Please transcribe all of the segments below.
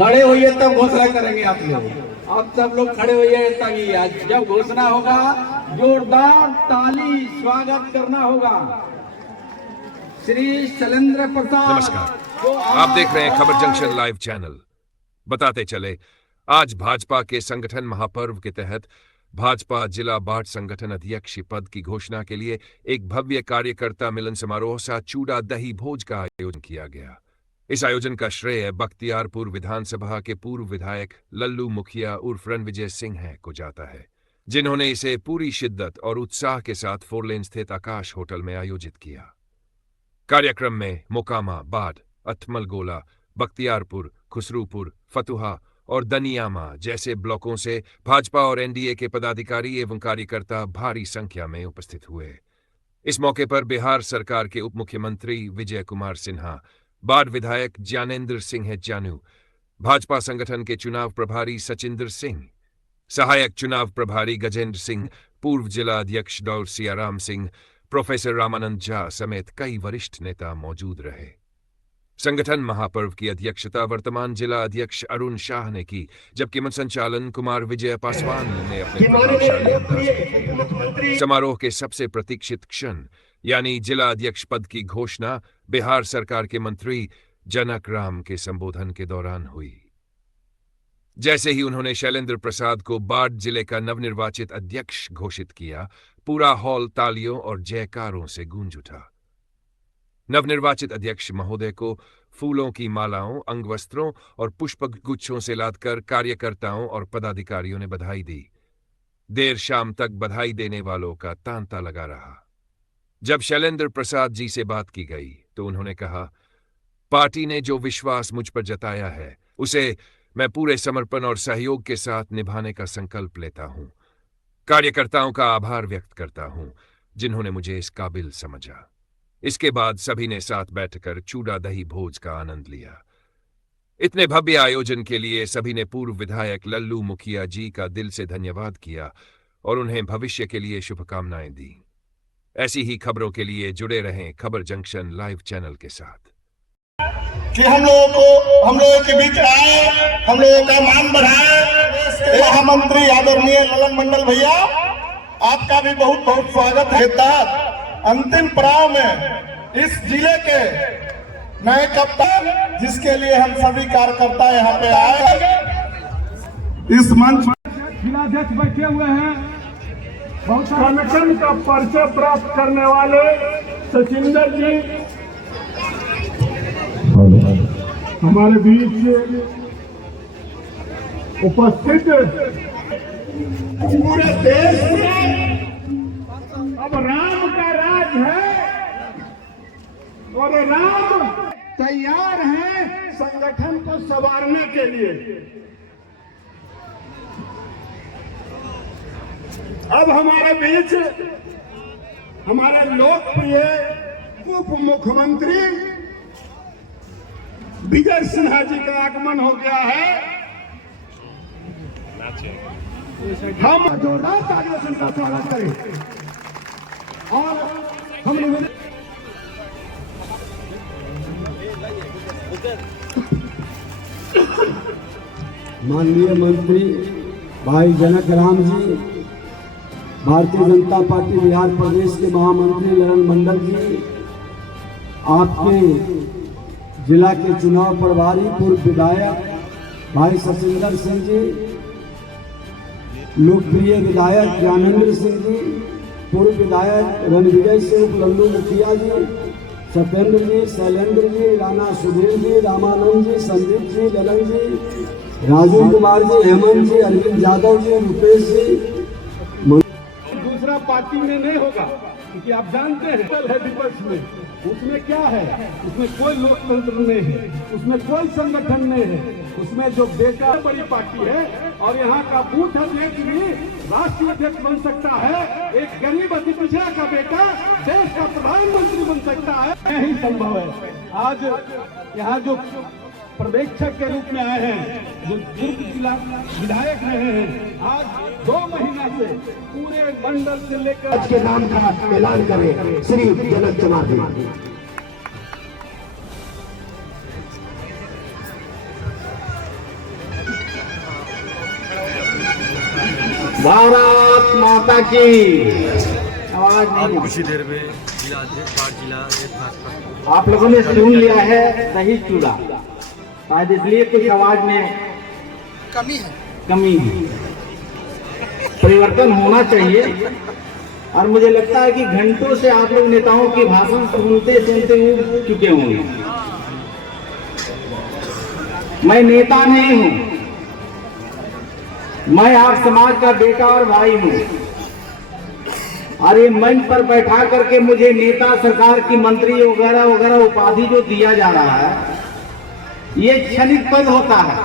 खड़े होइए तब घोषणा करेंगे आप लोग। आप सब लोग खड़े होइए तभी आज जब घोषणा होगा जोरदार ताली स्वागत करना होगा। श्री शैलेंद्र प्रसाद। नमस्कार, आप देख रहे हैं खबर जंक्शन लाइव चैनल। बताते चले, आज भाजपा के संगठन महापर्व के तहत भाजपा जिला बाढ़ संगठन अध्यक्ष पद की घोषणा के लिए एक भव्य कार्यकर्ता मिलन समारोह साथ चूड़ा दही भोज का आयोजन किया गया। इस आयोजन का श्रेय बख्तियारपुर विधानसभा के पूर्व विधायक लल्लू मुखिया उर्फ रणविजय सिंह को जाता है, जिन्होंने इसे पूरी शिद्दत और उत्साह के साथ फोरलेन स्थित आकाश होटल में आयोजित किया। कार्यक्रम में मोकामा, बाढ़, अथमलगोला, बख्तियारपुर, खुसरूपुर, फतुहा और दनियामा जैसे ब्लॉकों से भाजपा और एनडीए के पदाधिकारी एवं कार्यकर्ता भारी संख्या में उपस्थित हुए। इस मौके पर बिहार सरकार के उप मुख्यमंत्री विजय कुमार सिन्हा, बाढ़ विधायक ज्ञानेंद्र सिंह जानू, भाजपा संगठन के चुनाव प्रभारी सचिंदर सिंह, सहायक चुनाव प्रभारी गजेंद्र सिंह, पूर्व जिला अध्यक्ष डॉ सियाराम सिंह, प्रोफेसर रामानंद झा समेत कई वरिष्ठ नेता मौजूद रहे। संगठन महापर्व की अध्यक्षता वर्तमान जिला अध्यक्ष अरुण शाह ने की, जबकि मंच संचालन कुमार विजय पासवान ने अपने प्रभावशाली अंदाज में समारोह के सबसे प्रतीक्षित क्षण यानी जिला अध्यक्ष पद की घोषणा बिहार सरकार के मंत्री जनक राम के संबोधन के दौरान हुई। जैसे ही उन्होंने शैलेंद्र प्रसाद को बाढ़ जिले का नवनिर्वाचित अध्यक्ष घोषित किया, पूरा हॉल तालियों और जयकारों से गूंज उठा। नवनिर्वाचित अध्यक्ष महोदय को फूलों की मालाओं, अंगवस्त्रों और पुष्प गुच्छों से लादकर कार्यकर्ताओं और पदाधिकारियों ने बधाई दी। देर शाम तक बधाई देने वालों का तांता लगा रहा। जब शैलेंद्र प्रसाद जी से बात की गई तो उन्होंने कहा, पार्टी ने जो विश्वास मुझ पर जताया है उसे मैं पूरे समर्पण और सहयोग के साथ निभाने का संकल्प लेता हूं। कार्यकर्ताओं का आभार व्यक्त करता हूं जिन्होंने मुझे इस काबिल समझा। इसके बाद सभी ने साथ बैठकर चूड़ा दही भोज का आनंद लिया। इतने भव्य आयोजन के लिए सभी ने पूर्व विधायक लल्लू मुखिया जी का दिल से धन्यवाद किया और उन्हें भविष्य के लिए शुभकामनाएं दी। ऐसी ही खबरों के लिए जुड़े रहें खबर जंक्शन लाइव चैनल के साथ। कि हम लोगों के बीच आए, हम लोगों का मान बढ़ाए। महामंत्री आदरणीय ललन मंडल भैया, आपका भी बहुत बहुत स्वागत है। अंतिम पड़ाव में इस जिले के नए कप्तान, जिसके लिए हम सभी कार्यकर्ता यहाँ पे आए। इस मंच जिलाध्यक्ष बैठे हुए हैं, संगठन का परिचय प्राप्त करने वाले सचिंदर जी हमारे बीच उपस्थित। पूरे देश में अब राम का राज है और राम तैयार है संगठन को संवारने के लिए। अब हमारे बीच हमारे लोकप्रिय उप मुख्यमंत्री विजय सिन्हा जी का आगमन हो गया है। हम जोरदार तालियों से उनका स्वागत करें और हम माननीय मंत्री भाई जनक राम जी, भारतीय जनता पार्टी बिहार प्रदेश के महामंत्री ललन मंडल जी, आपके जिला के चुनाव प्रभारी पूर्व विधायक भाई सचिंदर सिंह जी, लोकप्रिय विधायक ज्ञानेंद्र सिंह जी, पूर्व विधायक रणविजय सिंह लल्लू मुखिया जी, सत्येंद्र जी, शैलेंद्र जी, राणा सुधीर जी, रामानंद जी, संदीप जी, ललन जी, राजू कुमार जी, हेमंत जी, अरविंद यादव जी, रुपेश जी। दूसरा पार्टी में नहीं होगा, क्योंकि आप जानते हैं है विपक्ष में, उसमें क्या है, उसमें कोई लोकतंत्र नहीं है, उसमें कोई संगठन नहीं है, उसमें जो बेटा बड़ी पार्टी है और यहाँ का बूथ अध्यक्ष भी राष्ट्रीय अध्यक्ष बन सकता है। एक गरीब अति पिछड़ा का बेटा देश का प्रधानमंत्री बन सकता है, यही संभव है। आज यहाँ जो पर्यवेक्षक के रूप में आए हैं, जो पूर्व जिला विधायक रहे हैं, आज 2 महीना से पूरे मंडल से लेकर के नाम का ऐलान करें श्री जनक कुमार जी। भारत माता की। आवाज नहीं। कुछ ही देर में जिला अध्यक्ष जिला भाजपा आप लोगों ने सुन लिया है दही चूड़ा, शायद इसलिए कुछ आवाज में कमी है। परिवर्तन होना चाहिए। और मुझे लगता है कि घंटों से आप लोग नेताओं के भाषण सुनते उब चुके होंगे। मैं नेता नहीं हूं, मैं आप समाज का बेटा और भाई हूं। और ये मंच पर बैठा करके मुझे नेता, सरकार की मंत्री वगैरह वगैरह उपाधि जो दिया जा रहा है, ये क्षणिक पद होता है।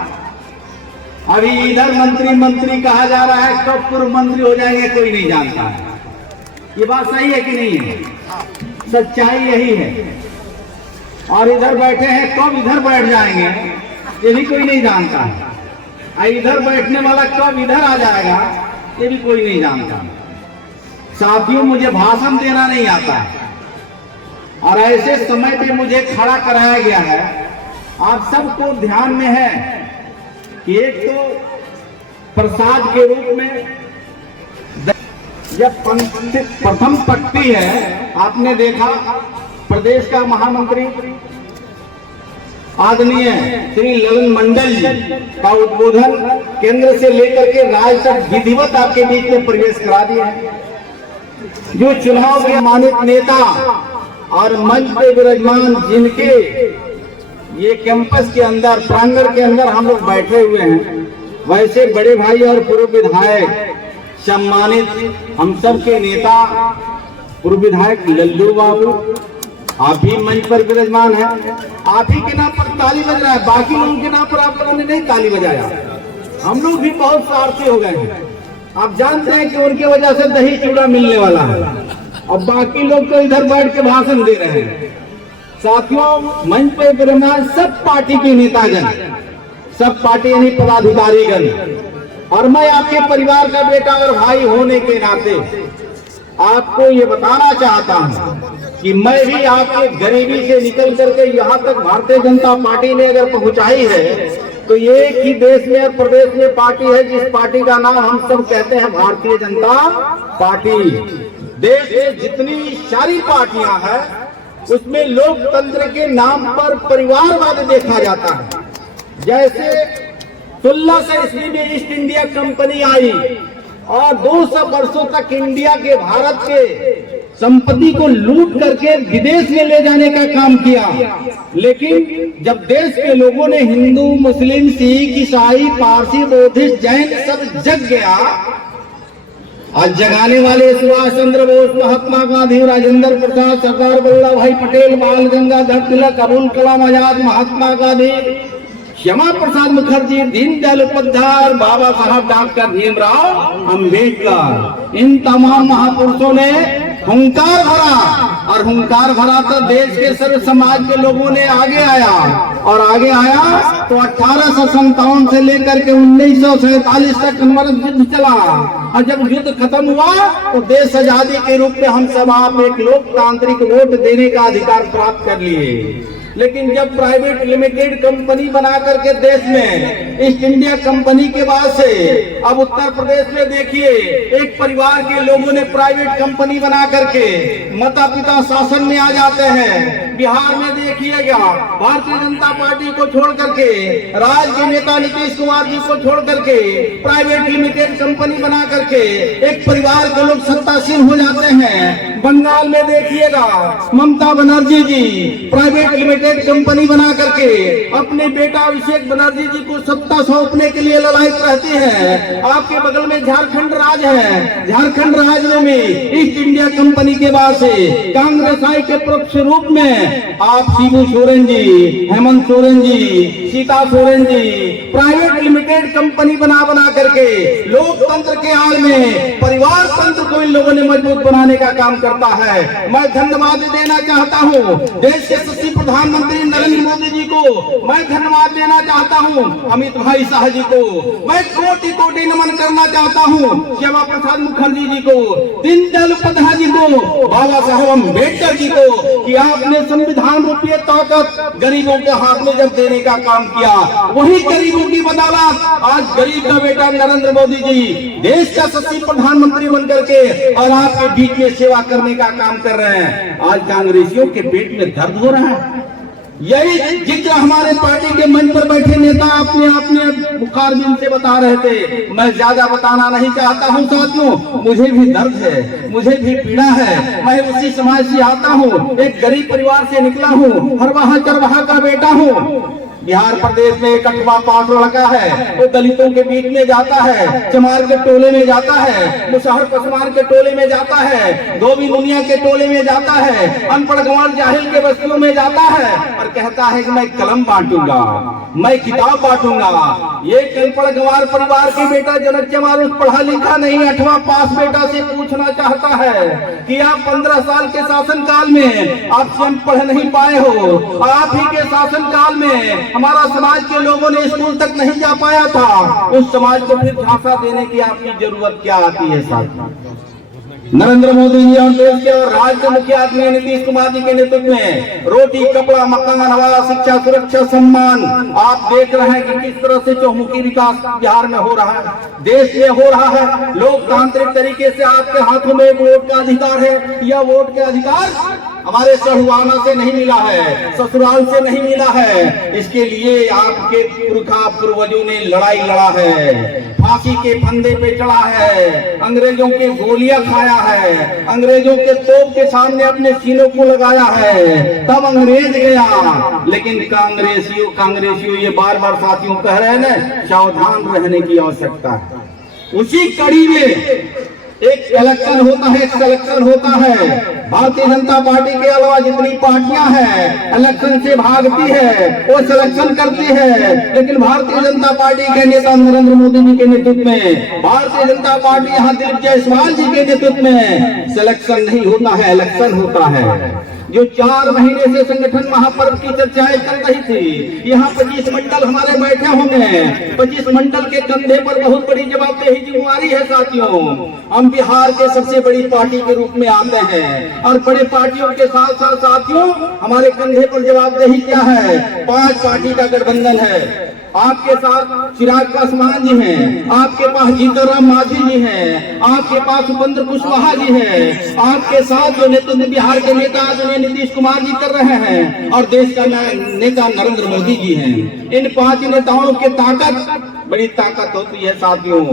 अभी इधर मंत्री कहा जा रहा है, कब पूर्व मंत्री हो जाएंगे कोई नहीं जानता है। ये बात सही है कि नहीं है? सच्चाई यही है। और इधर बैठे हैं, कब इधर बैठ जाएंगे ये भी कोई नहीं जानता है। और इधर बैठने वाला कब इधर आ जाएगा ये भी कोई नहीं जानता। साथियों, मुझे भाषण देना नहीं आता है और ऐसे समय पे मुझे खड़ा कराया गया है। आप सबको ध्यान में है कि एक तो प्रसाद के रूप में जब प्रथम पट्टी है, आपने देखा प्रदेश का महामंत्री आदरणीय श्री ललन मंडल जी का उद्बोधन केंद्र से लेकर के राज्य तक विधिवत आपके बीच में प्रवेश करा दिया है। जो चुनाव के मानित नेता और मंच पे विराजमान जिनके ये कैंपस के अंदर, प्रांगण के अंदर हम लोग बैठे हुए हैं, वैसे बड़े भाई और पूर्व विधायक सम्मानित हम सब के नेता पूर्व विधायक लल्लू बाबू, आप भी मंच पर विराजमान है। आप ही के नाम पर ताली बज रहा है, बाकी लोगों के नाम पर आप लोगों ने नहीं ताली बजाया। हम लोग भी बहुत स्वार्थी हो गए हैं। आप जानते हैं कि उनकी वजह से दही चूड़ा मिलने वाला है और बाकी लोग तो इधर बैठ के भाषण दे रहे हैं। साथियों, मंच पर विराजमान सब पार्टी के नेतागण, सब पार्टी यानी पदाधिकारीगण, और मैं आपके परिवार का बेटा और भाई होने के नाते आपको ये बताना चाहता हूं कि मैं भी आपके गरीबी से निकल करके यहाँ तक भारतीय जनता पार्टी ने अगर पहुंचाई है तो ये एक ही देश में और प्रदेश में पार्टी है जिस पार्टी का नाम हम सब कहते हैं भारतीय जनता पार्टी। देश में जितनी सारी पार्टियां हैं उसमें लोकतंत्र के नाम पर परिवारवाद देखा जाता है। जैसे 1600 ईस्वी में ईस्ट इंडिया कंपनी आई और 200 वर्षों तक इंडिया के, भारत के संपत्ति को लूट करके विदेश में ले जाने का काम किया। लेकिन जब देश के लोगों ने, हिंदू, मुस्लिम, सिख, ईसाई, पारसी, बौद्धिस्ट, जैन सब जग गया, आज जगाने वाले सुभाष चंद्र बोस, महात्मा गांधी, राजेंद्र प्रसाद, सरदार वल्लभ भाई पटेल, बाल गंगाधर तिलक, अबुल कलाम आजाद, महात्मा गांधी, श्यामा प्रसाद मुखर्जी, दीनदयाल उपाध्याय, बाबा साहब डॉक्टर भीमराव अंबेडकर, इन तमाम महापुरुषों ने हुंकार भरा और हुंकार भरा तो देश के सर्व समाज के लोगों ने आगे आया और आगे आया तो 1857 से लेकर के 1947 तक हमारा युद्ध चला और जब युद्ध खत्म हुआ तो देश आजादी के रूप में हम सब आप एक लोकतांत्रिक वोट देने का अधिकार प्राप्त कर लिए। लेकिन जब प्राइवेट लिमिटेड कंपनी बना करके देश में ईस्ट इंडिया कंपनी के बाद से अब उत्तर प्रदेश में देखिए एक परिवार के लोगों ने प्राइवेट कंपनी बना करके माता पिता शासन में आ जाते हैं। बिहार में देखिएगा भारतीय जनता पार्टी को छोड़ करके, राज्य के नेता नीतीश कुमार जी को छोड़ करके प्राइवेट लिमिटेड कंपनी बना करके एक परिवार के लोग सत्तासीन हो जाते हैं। बंगाल में देखिएगा ममता बनर्जी जी प्राइवेट लिमिटेड कंपनी बना करके अपने बेटा अभिषेक बनर्जी जी को सत्ता सौंपने के लिए ललायित रहती है। आपके बगल में झारखंड राज्य है, झारखंड राज्य में ईस्ट इंडिया कंपनी के बाद से कांग्रेस आई के परोक्ष रूप में आप Shibu Soren ji, Hemant Soren ji, Sita Soren ji private limited company बना करके लोकतंत्र के आड़ में परिवार तंत्र को इन लोगों ने मजबूत बनाने का काम करता है। मैं धन्यवाद देना चाहता हूँ देश के यशस्वी प्रधानमंत्री नरेंद्र मोदी जी को, मैं धन्यवाद देना चाहता हूँ अमित भाई शाह जी को, मैं कोटि कोटि नमन करना चाहता हूँ श्यामा प्रसाद मुखर्जी जी को, दीनदयाल उपाध्याय जी को, बाबा साहेब अम्बेडकर जी को, कि आपने संविधान रूपी ताकत गरीबों के हाथ में जब देने का काम किया, वही गरीबों की बदौलत आज गरीब का बेटा नरेंद्र मोदी जी देश का यशस्वी प्रधानमंत्री बनकर के और आपके बीच में सेवा करने का काम कर रहे हैं। आज कांग्रेसियों के पेट में दर्द हो रहा है। यही जिक्र हमारे पार्टी के मंच पर बैठे नेता अपने मुखारबिन से बता रहे थे। मैं ज्यादा बताना नहीं चाहता हूं साथियों, मुझे भी दर्द है, मुझे भी पीड़ा है। मैं उसी समाज से आता हूं, एक गरीब परिवार से निकला हूं, हरवाहा चरवाहा का बेटा हूं। बिहार प्रदेश में एक 8वां पास लड़का है, वो दलितों के बीच में जाता है, चमार के टोले में जाता है, मुसहर पसमार के टोले में जाता है, धोबी मुनिया के टोले में जाता है, अनपढ़ गंवार जाहिल के बस्तियों में जाता है और कहता है कि मैं कलम बांटूंगा, मैं किताब बांटूंगा। ये अनपढ़ गंवार परिवार के बेटा जनक चमार उस पढ़ा लिखा नहीं 8वां पास बेटा से पूछना चाहता है कि आप 15 साल के शासन काल में आप स्वयं पढ़ नहीं पाए हो, आप ही के शासन काल में हमारा समाज के लोगों ने स्कूल तक नहीं जा पाया था। उस समाज को फिर झांसा देने की आपकी जरूरत क्या आती है साथियों? नरेंद्र मोदी जी और देश के और राज्य के मुखिया आदमी नीतीश कुमार जी के नेतृत्व में रोटी कपड़ा मकान हवा शिक्षा सुरक्षा सम्मान आप देख रहे हैं कि किस तरह से चौमुखी विकास बिहार में हो रहा है, देश में हो रहा है। लोकतांत्रिक तरीके से आपके हाथों में वोट का अधिकार है। यह वोट के अधिकार हमारे सहुआना से नहीं मिला है, ससुराल से नहीं मिला है। इसके लिए आपके पुरखा पूर्वजों ने लड़ाई लड़ा है, फांसी के फंदे पे चढ़ा है, अंग्रेजों के गोलियां खाया है, अंग्रेजों के तोप के सामने अपने सीनों को लगाया है, तब अंग्रेज गया। लेकिन कांग्रेसियों ये बार बार साथियों कह रहे हैं ना, सावधान रहने की आवश्यकता है। उसी कड़ी में एक इलेक्शन होता है, एक सिलेक्शन होता है। भारतीय जनता पार्टी के अलावा जितनी पार्टियां हैं इलेक्शन से भागती है, वो सिलेक्शन करती है। लेकिन भारतीय जनता पार्टी के नेता नरेंद्र मोदी जी के नेतृत्व में, भारतीय जनता पार्टी यहाँ दिलीप जायसवाल जी के नेतृत्व में सिलेक्शन नहीं होता है, इलेक्शन होता है। जो 4 महीने से संगठन महापर्व की चर्चाएं चल रही थी, यहाँ 25 मंडल हमारे बैठे होंगे। 25 मंडल के कंधे पर बहुत बड़ी जवाबदेही जिम्मेवारी है साथियों। हम बिहार के सबसे बड़ी पार्टी के रूप में आते हैं और बड़े पार्टियों के साथ साथ साथियों हमारे कंधे पर जवाबदेही क्या है? 5 पार्टी का गठबंधन है। आपके साथ चिराग पासवान जी हैं, आपके पास जीतनराम मांझी जी हैं, आपके पास उपेंद्र कुशवाहा जी हैं, आपके साथ जो नेतृत्व बिहार के नेता आदरणीय नीतीश कुमार जी कर रहे हैं और देश का नेता नरेंद्र मोदी जी हैं। इन 5 नेताओं की ताकत बड़ी ताकत होती है साथियों,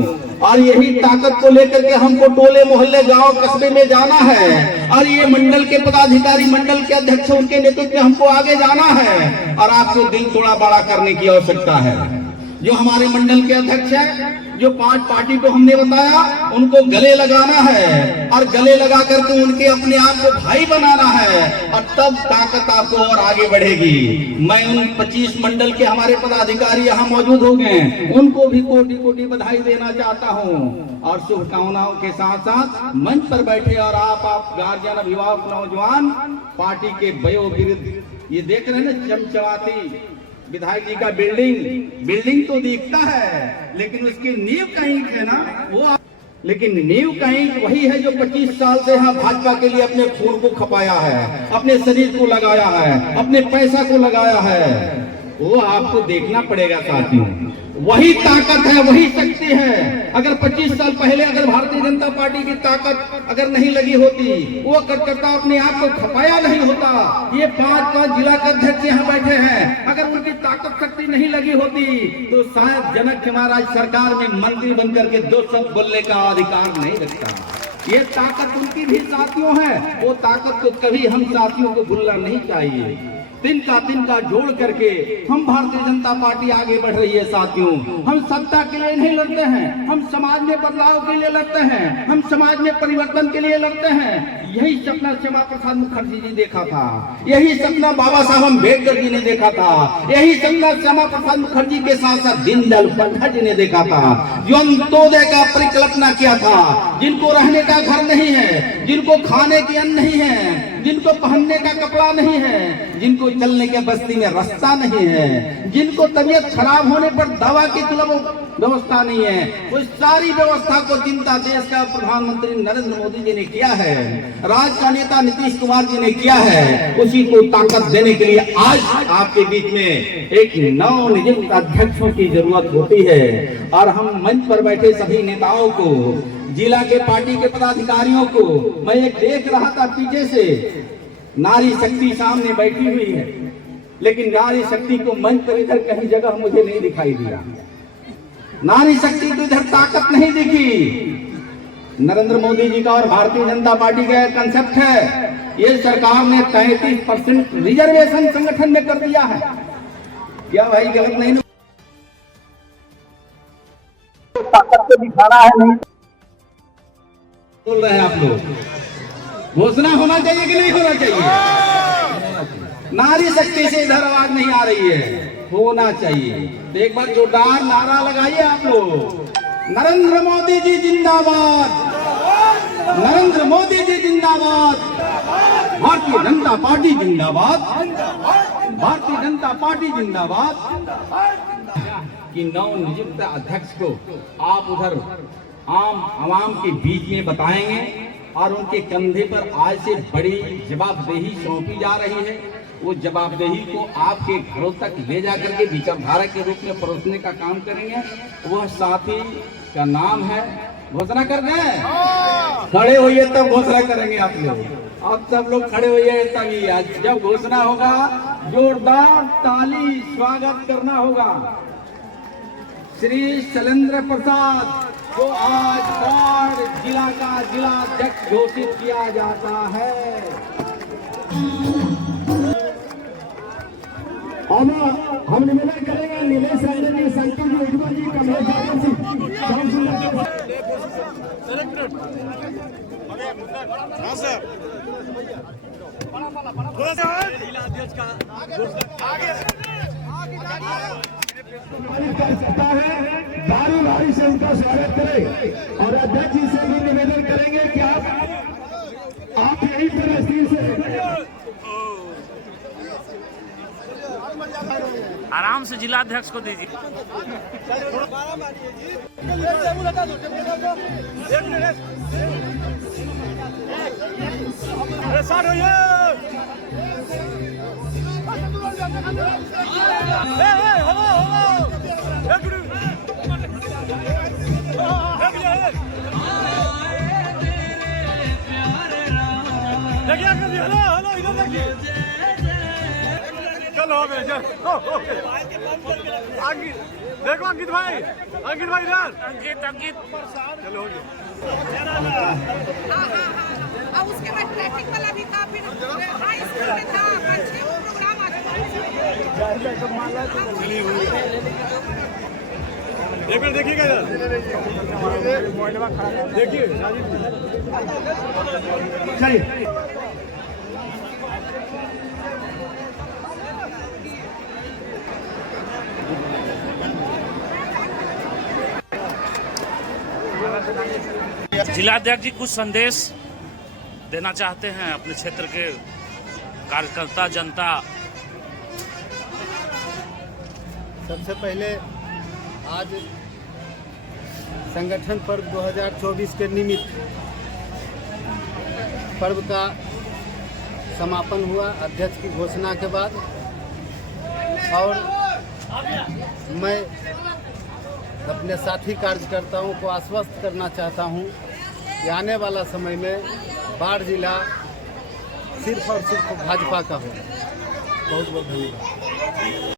और यही ताकत को लेकर के हमको टोले मोहल्ले गांव कस्बे में जाना है और ये मंडल के पदाधिकारी मंडल के अध्यक्ष उनके नेतृत्व में हमको आगे जाना है और आपको दिल थोड़ा बड़ा करने की आवश्यकता है। जो हमारे मंडल के अध्यक्ष हैं, जो 5 पार्टी को हमने बताया, उनको गले लगाना है और गले लगा करके उनके अपने आप को भाई बनाना है और तब ताकत आपको और आगे बढ़ेगी। मैं उन 25 मंडल के हमारे पदाधिकारी यहाँ मौजूद हो गए, उनको भी कोटि कोटि बधाई देना चाहता हूँ और शुभकामनाओं के साथ साथ मंच पर बैठे और आप गार्जियन अभिभावक नौजवान पार्टी के वयोवृद्ध ये देख रहे हैं ना, चमचमाती विधायक जी का बिल्डिंग तो दिखता है लेकिन उसकी नींव का ईंट है ना वो, लेकिन नींव का ईंट वही है जो 25 साल से यहाँ भाजपा के लिए अपने खून को खपाया है, अपने शरीर को लगाया है, अपने पैसा को लगाया है। वो आपको देखना पड़ेगा साथियों, वही ताकत है, वही शक्ति है। अगर 25 साल पहले अगर भारतीय जनता पार्टी की ताकत अगर नहीं लगी होती, वो कार्यकर्ता अपने आप को खपाया नहीं होता, ये 5 जिला के अध्यक्ष यहाँ बैठे हैं, अगर उनकी ताकत शक्ति नहीं लगी होती तो शायद जनक महाराज सरकार में मंत्री बनकर के 2 शब्द बोलने का अधिकार नहीं रखता। ये ताकत उनकी भी साथियों है, वो ताकत को कभी हम साथियों को भूलना नहीं चाहिए। दिन का जोड़ करके हम भारतीय जनता पार्टी आगे बढ़ रही है साथियों। हम सत्ता के लिए नहीं लड़ते हैं, हम समाज में बदलाव के लिए लड़ते हैं, हम समाज में परिवर्तन के लिए लड़ते हैं। यही सपना श्यामा प्रसाद मुखर्जी जी देखा था, यही सपना बाबा साहब अम्बेडकर जी ने देखा था, यही सपना श्यामा प्रसाद मुखर्जी के साथ साथ दीनदयाल उपाध्याय जी ने देखा था, जो अंत्योदय का परिकल्पना किया था, जिनको रहने का घर नहीं है, जिनको खाने की अन्न नहीं है, जिनको पहनने का कपड़ा नहीं है, जिनको चलने के बस्ती में रास्ता नहीं है, जिनको तबीयत खराब होने पर दवा की व्यवस्था नहीं है, उस सारी व्यवस्था को चिंता देश का प्रधानमंत्री नरेंद्र मोदी जी ने किया है, राज्य का नेता नीतीश कुमार जी ने किया है। उसी को ताकत देने के लिए आज आपके बीच में एक नवनियुक्त अध्यक्षों की जरूरत होती है। और हम मंच पर बैठे सभी नेताओं को, जिला के पार्टी के पदाधिकारियों को, मैं एक देख रहा था पीछे से नारी शक्ति सामने बैठी हुई है, लेकिन नारी शक्ति को मंच पर इधर कहीं जगह मुझे नहीं दिखाई दिया, नारी शक्ति को इधर ताकत नहीं दिखी। नरेंद्र मोदी जी का और भारतीय जनता पार्टी का कंसेप्ट है, ये सरकार ने 33% रिजर्वेशन संगठन में कर दिया है। क्या भाई गलत नहीं ताकत को दिखाना है? नहीं बोल रहे हैं आप लोग। घोषणा होना चाहिए कि नहीं होना चाहिए? नारी शक्ति से इधर आवाज नहीं आ रही है, होना चाहिए। तो एक बार जोरदार नारा लगाइए आप लोग, नरेंद्र मोदी जी जिंदाबाद, नरेंद्र मोदी जी जिंदाबाद, भारतीय जनता पार्टी जिंदाबाद, भारतीय जनता पार्टी जिंदाबाद। कि नवनियुक्त अध्यक्ष को आप उधर आवाम के बीच में बताएंगे और उनके कंधे पर आज से बड़ी जवाबदेही सौंपी जा रही है। वो जवाबदेही को आपके घरों तक ले जाकर के विचारधारा के रूप में परोसने का काम करेंगे। वह साथी का नाम है, घोषणा कर गए, खड़े होइए तब घोषणा करेंगे आप लोग। आप सब लोग खड़े होइए तभी, आज जब घोषणा होगा जोरदार ताली स्वागत करना होगा। श्री शैलेंद्र प्रसाद को आज बाढ़ जिला का जिलाध्यक्ष घोषित किया जाता है। हम निवेदन करेंगे नीलेश राय जी, शंकर जी, उज्ज्वल जी, कमलेश यादव जी, बारी बारी से उनका स्वागत करें। और अध्यक्ष जी से भी निवेदन करेंगे कि आप यही तरह से आराम से जिलाध्यक्ष को दीजिए। चलो देखो अंकित भाई इधर अंकित चलो उसके बाद ट्रैफिक वाला भी था, फिर हाई स्कूल में था, प्रोग्राम एक बार देखिएगा इधर, देखिए चलिए। जिलाध्यक्ष जी कुछ संदेश देना चाहते हैं अपने क्षेत्र के कार्यकर्ता जनता। सबसे पहले आज संगठन पर्व 2024 के निमित्त पर्व का समापन हुआ अध्यक्ष की घोषणा के बाद, और मैं अपने साथी कार्यकर्ताओं को आश्वस्त करना चाहता हूं कि आने वाला समय में बाढ़ जिला सिर्फ और सिर्फ भाजपा का होगा। बहुत बहुत धन्यवाद।